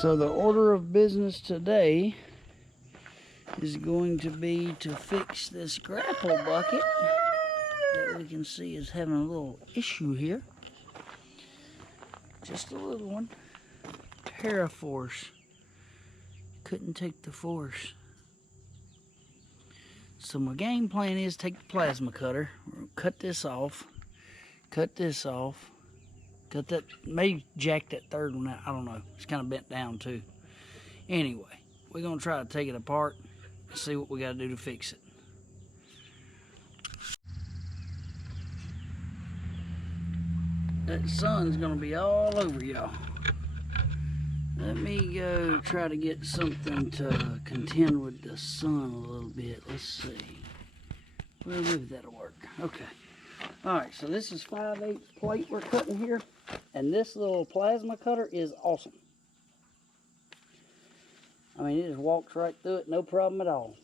So the order of business today is going to be to fix this grapple bucket that we can see is having a little issue here. Just a little one. Paraforce. Couldn't take the force. So my game plan is take the plasma cutter, cut this off, cut this off, cut that, maybe jack that third one out, I don't know. It's kind of bent down too. Anyway, we're going to try to take it apart and see what we got to do to fix it. That sun's going to be all over y'all. Let me go try to get something to contend with the sun a little bit. Let's see. Well, maybe that'll work. Okay. Alright, so this is 5/8 plate we're cutting here. And this little plasma cutter is awesome. I mean, it just walks right through it, no problem at all.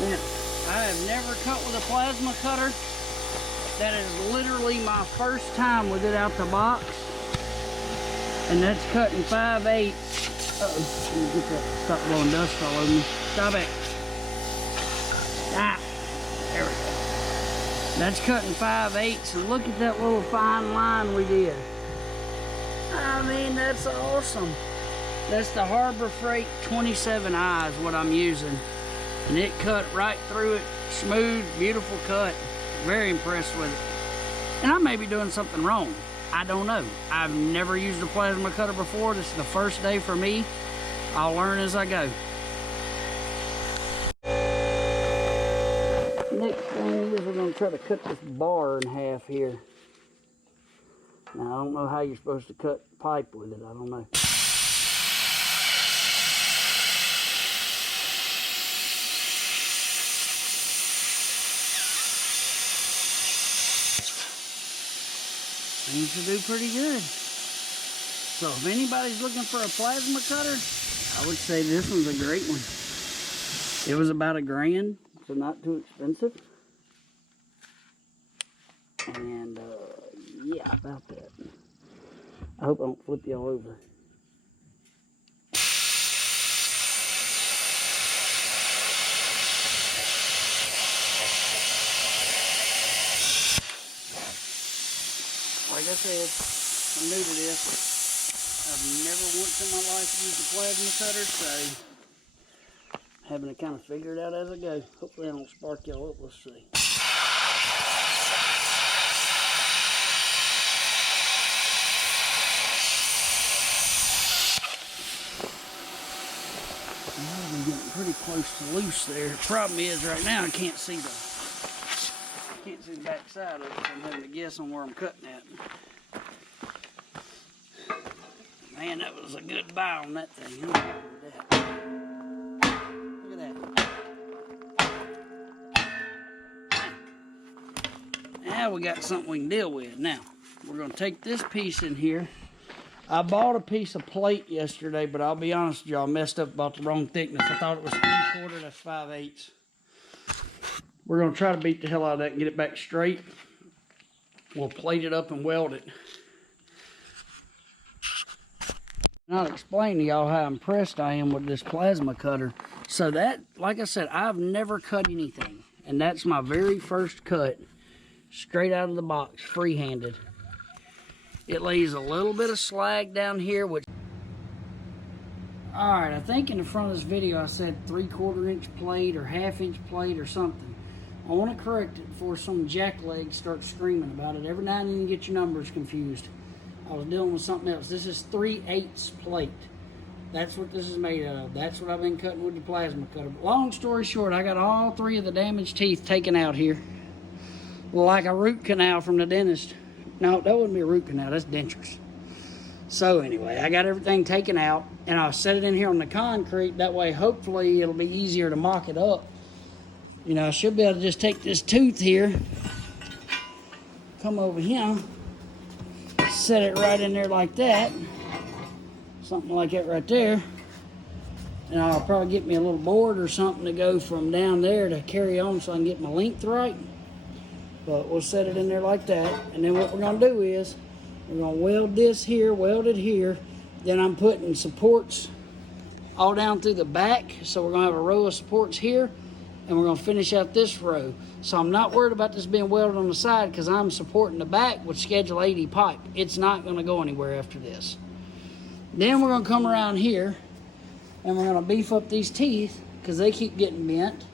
Now, I have never cut with a plasma cutter. That is literally my first time with it out the box. And that's cutting 5/8. Uh-oh, let me get that, stop blowing dust all over me. Stop it. Ah, there we go. That's cutting 5/8, and look at that little fine line we did. I mean, that's awesome. That's the Harbor Freight 27i is what I'm using. And it cut right through it, smooth, beautiful cut. Very impressed with it. And I may be doing something wrong. I don't know. I've never used a plasma cutter before. This is the first day for me. I'll learn as I go. Next thing is we're going to try to cut this bar in half here. Now, I don't know how you're supposed to cut pipe with it. I don't know. Seems to do pretty good. So if anybody's looking for a plasma cutter, I would say this one's a great one. It was about $1,000, so not too expensive. And yeah, about that. I hope I don't flip y'all over. Like I said, I'm new to this. I've never once in my life used a plasma cutter, so having to kind of figure it out as I go. Hopefully I don't spark y'all up. Let's see. Well, I'm getting pretty close to loose there. The problem is right now I can't see the back side of it, so I'm having to guess on where I'm cutting at. Man, that was a good buy on that thing. Look at that. Now we got something we can deal with. Now, we're going to take this piece in here. I bought a piece of plate yesterday, but I'll be honest with y'all, I messed up about the wrong thickness. I thought it was 3/4, that's 5/8. We're going to try to beat the hell out of that and get it back straight. We'll plate it up and weld it. And I'll explain to y'all how impressed I am with this plasma cutter. So that, like I said, I've never cut anything. And that's my very first cut, straight out of the box, free-handed. It leaves a little bit of slag down here, which... Alright, I think in the front of this video I said 3/4 inch plate or 1/2 inch plate or something. I want to correct it before some jackleg starts screaming about it. Every now and then you get your numbers confused. I was dealing with something else. This is 3/8 plate. That's what this is made of. That's what I've been cutting with the plasma cutter. Long story short, I got all 3 of the damaged teeth taken out here. Like a root canal from the dentist. No, that wouldn't be a root canal, that's dentures. So anyway, I got everything taken out, and I'll set it in here on the concrete. That way, hopefully, it'll be easier to mock it up. You know, I should be able to just take this tooth here, come over here, set it right in there like that. Something like that right there. And I'll probably get me a little board or something to go from down there to carry on so I can get my length right. But we'll set it in there like that. And then what we're going to do is we're going to weld this here, weld it here. Then I'm putting supports all down through the back. So we're going to have a row of supports here. And we're going to finish out this row. So I'm not worried about this being welded on the side because I'm supporting the back with Schedule 80 pipe. It's not going to go anywhere after this. Then we're going to come around here and we're going to beef up these teeth because they keep getting bent.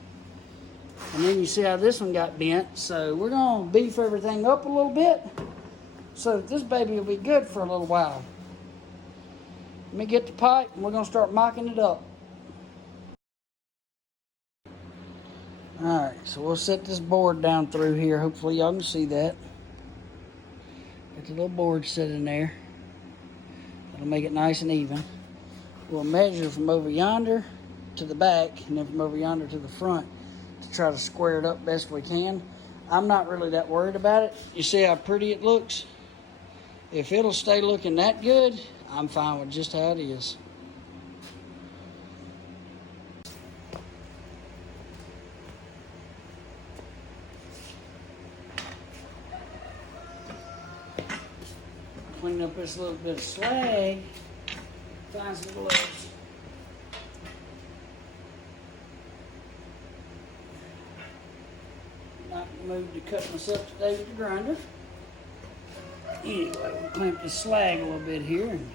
And then you see how this one got bent. So we're going to beef everything up a little bit so that this baby will be good for a little while. Let me get the pipe and we're going to start mocking it up. Alright, so we'll set this board down through here. Hopefully y'all can see that. Get the little board set in there. That'll make it nice and even. We'll measure from over yonder to the back and then from over yonder to the front to try to square it up best we can. I'm not really that worried about it. You see how pretty it looks? If it'll stay looking that good, I'm fine with just how it is. Clean up this little bit of slag. Find some gloves. Not in the mood to cut myself today with the grinder. Anyway, we'll clamp the slag a little bit here. And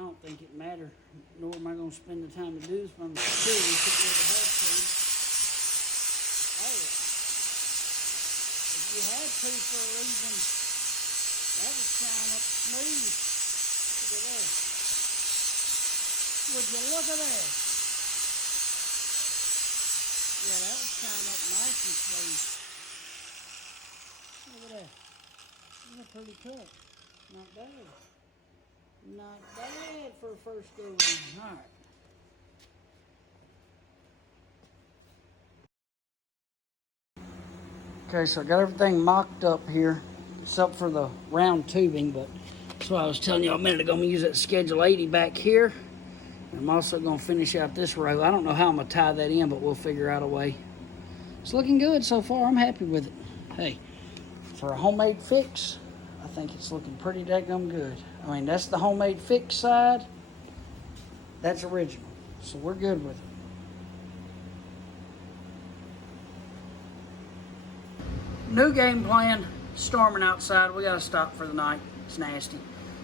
I don't think it matters, nor am I going to spend the time to do this, but I'm sure we should be able to have to. Oh, yeah. If you had to for a reason, that was shine up smooth. Look at that. Would you look at that? Yeah, that was shine up nice and smooth. Look at that. That's a pretty cut. Not bad. Not bad for a first go round. All right. Okay, so I got everything mocked up here, except for the round tubing, but that's what I was telling you a minute ago. I'm going to use that Schedule 80 back here. I'm also going to finish out this row. I don't know how I'm going to tie that in, but we'll figure out a way. It's looking good so far. I'm happy with it. Hey, for a homemade fix, I think it's looking pretty daggum good. I mean, that's the homemade fix side. That's original. So we're good with it. New game plan. Storming outside. We got to stop for the night. It's nasty.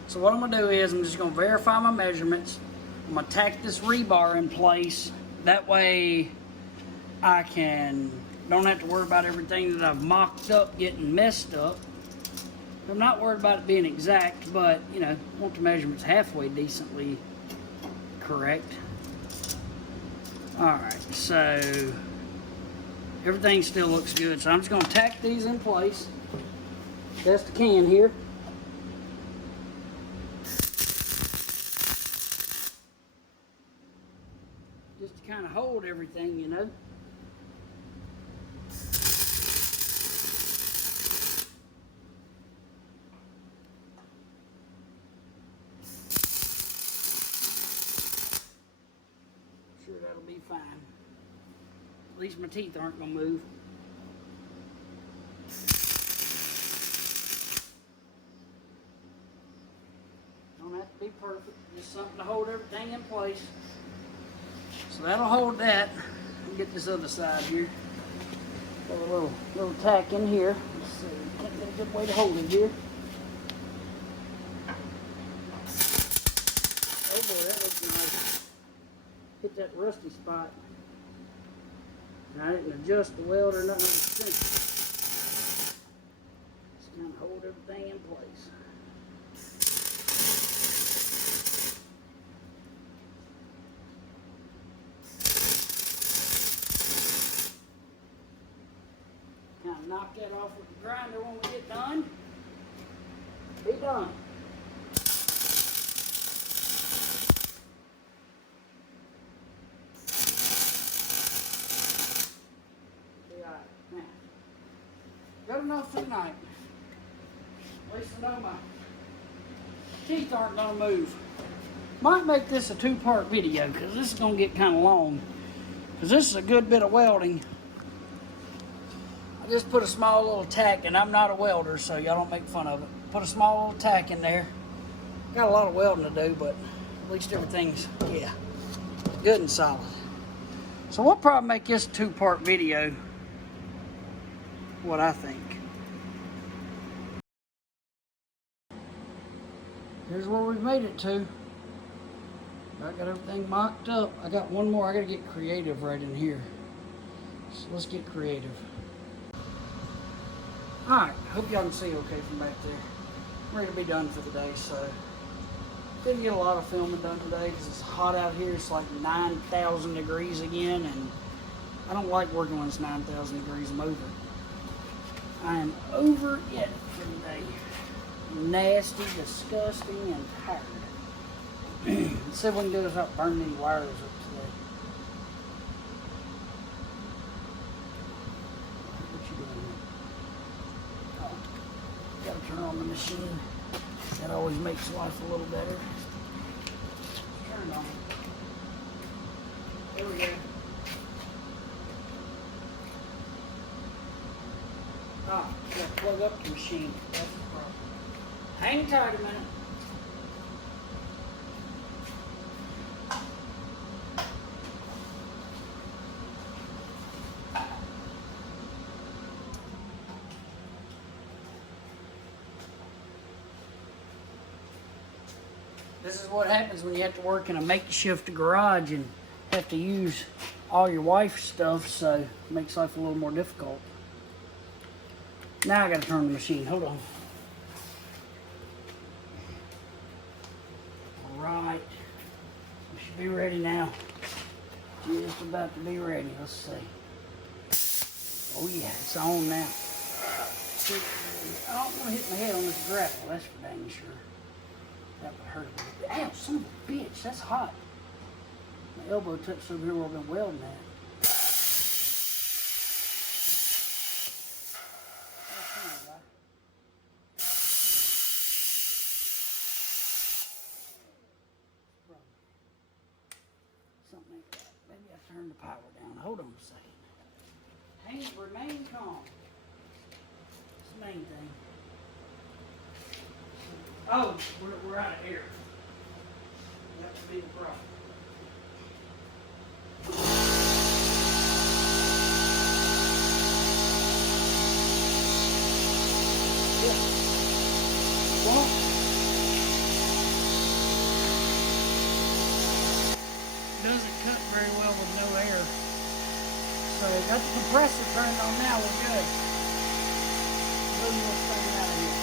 So what I'm going to do is I'm just going to verify my measurements. I'm going to tack this rebar in place. That way I don't have to worry about everything that I've mocked up getting messed up. I'm not worried about it being exact, but, you know, I want the measurements halfway decently correct. Alright, so everything still looks good. So I'm just going to tack these in place best I can here. just to kind of hold everything, you know. Sure, that'll be fine. At least my teeth aren't gonna move. Don't have to be perfect, just something to hold everything in place. So that'll hold that. Let me get this other side here. Got a little tack in here. Let's see, can't get a good way to hold it here. Oh boy, that looks nice. Hit that rusty spot. And I didn't adjust the weld or nothing. Just kind of hold everything in place. Kind of knock that off with the grinder when we get done. Be done. Good enough for tonight. At least I know my teeth aren't going to move. Might make this a two-part video because this is going to get kind of long. Because this is a good bit of welding. I just put a small little tack, and I'm not a welder, so y'all don't make fun of it. Put a small little tack in there. Got a lot of welding to do, but at least everything's, yeah, good and solid. So we'll probably make this a two-part video. What I think. Here's where we've made it to. I got everything mocked up. I got one more. I gotta get creative right in here. So let's get creative. Alright, hope y'all can see okay from back there. I'm ready to be done for the day, so didn't get a lot of filming done today because it's hot out here. It's like 9,000 degrees again, and I don't like working when it's 9,000 degrees. I'm over it. I am over it for the day. Nasty, disgusting, and tired. Let's see if we can do this without burning any wires up today. What you doing here? Oh, gotta turn on the machine. That always makes life a little better. Turn it on. There we go. Ah, gotta plug up the machine. That's the problem. Hang tight a minute. This is what happens when you have to work in a makeshift garage and have to use all your wife's stuff, so it makes life a little more difficult. Now I gotta turn the machine. Hold on. Alright. We should be ready now. Just about to be ready. Let's see. Oh yeah, it's on now. I don't want to hit my head on this grapple, that's for dang sure. That would hurt a bit. Ow, son of a bitch, that's hot. My elbow touched over here where I've been welding at. Something like that. Maybe I turned the power down. Hold on a second. Remain calm. It's the main thing. Oh, we're out of air. That would be the problem. Yeah. Well, doesn't cut very well with no air. So got the compressor turned on now. We're good. Moving this thing out of here.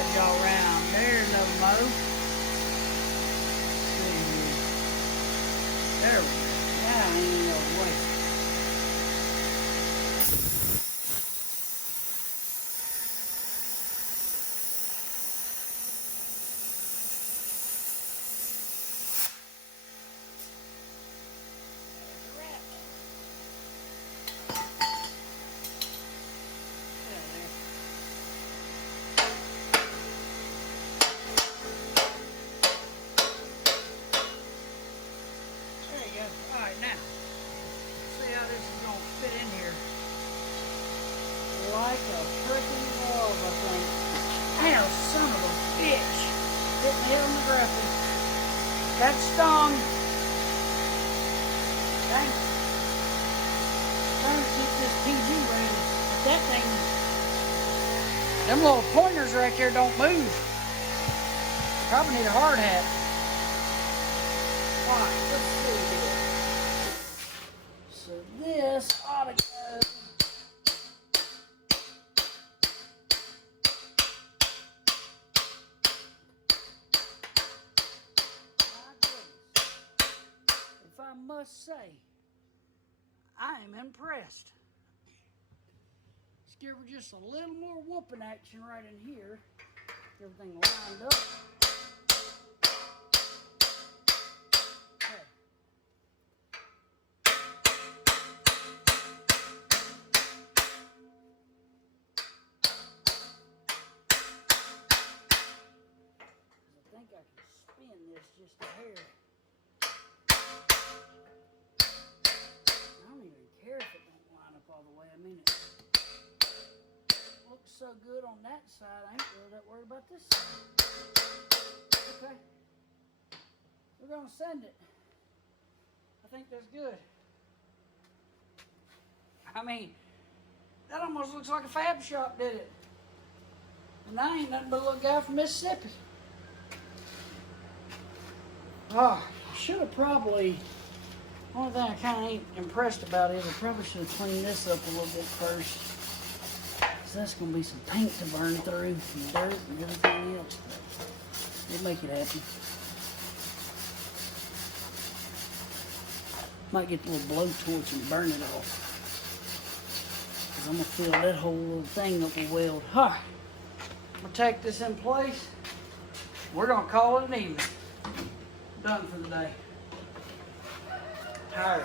guide y'all around. There's another motor. There we go. Now I ain't no way. Alright, now, see how this is going to fit in here. Like a freaking glove, I think. Ow, son of a bitch. Hit me on the grapple. That stung. Dang it. Trying to keep this PG rated. That thing, them little pointers right there don't move. Probably need a hard hat. Alright, let's see here. So this ought to go. My goodness. If I must say, I am impressed. Let's give her just a little more whooping action right in here. Everything lined up. I think I can spin this just a hair. I don't even care if it don't line up all the way. I mean, it looks so good on that side, I ain't really that worried about this side. Okay. We're going to send it. I think that's good. I mean, that almost looks like a fab shop did it. And I ain't nothing but a little guy from Mississippi. Oh, I should have probably, only thing I kind of ain't impressed about is I probably should have cleaned this up a little bit first. Because that's going to be some paint to burn through, and dirt and everything else. But we'll make it happen. Might get the little blowtorch and burn it off. Because I'm going to fill that whole little thing up with weld. Alright, I'm going to take this in place. We're going to call it an evening. Done for the day. Tired.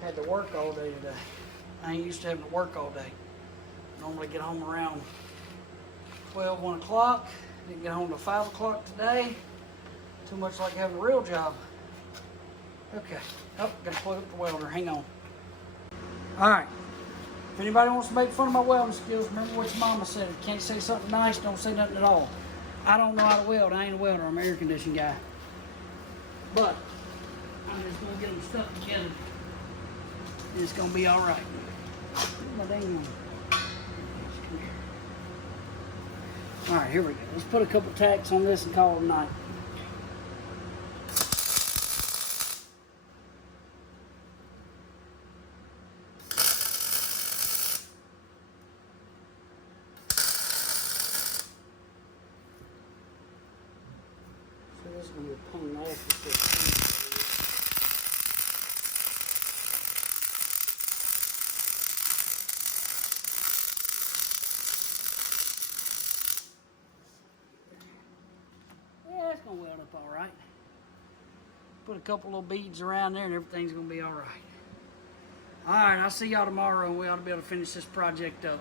Had to work all day today. I ain't used to having to work all day. Normally get home around 12, 1 o'clock. Didn't get home till 5 o'clock today. Too much like having a real job. Okay. Oh, gotta plug up the welder. Hang on. Alright. If anybody wants to make fun of my welding skills, remember what your mama said. If you can't say something nice, don't say nothing at all. I don't know how to weld. I ain't a welder. I'm an air conditioning guy. But I'm just going to get them stuck together. And it's going to be all right. My dang one. All right, here we go. Let's put a couple tacks on this and call it a night. This is going to be a pain in the ass with this. Yeah, it's going to weld up all right. Put a couple little beads around there and everything's going to be all right. All right, I'll see y'all tomorrow and we ought to be able to finish this project up.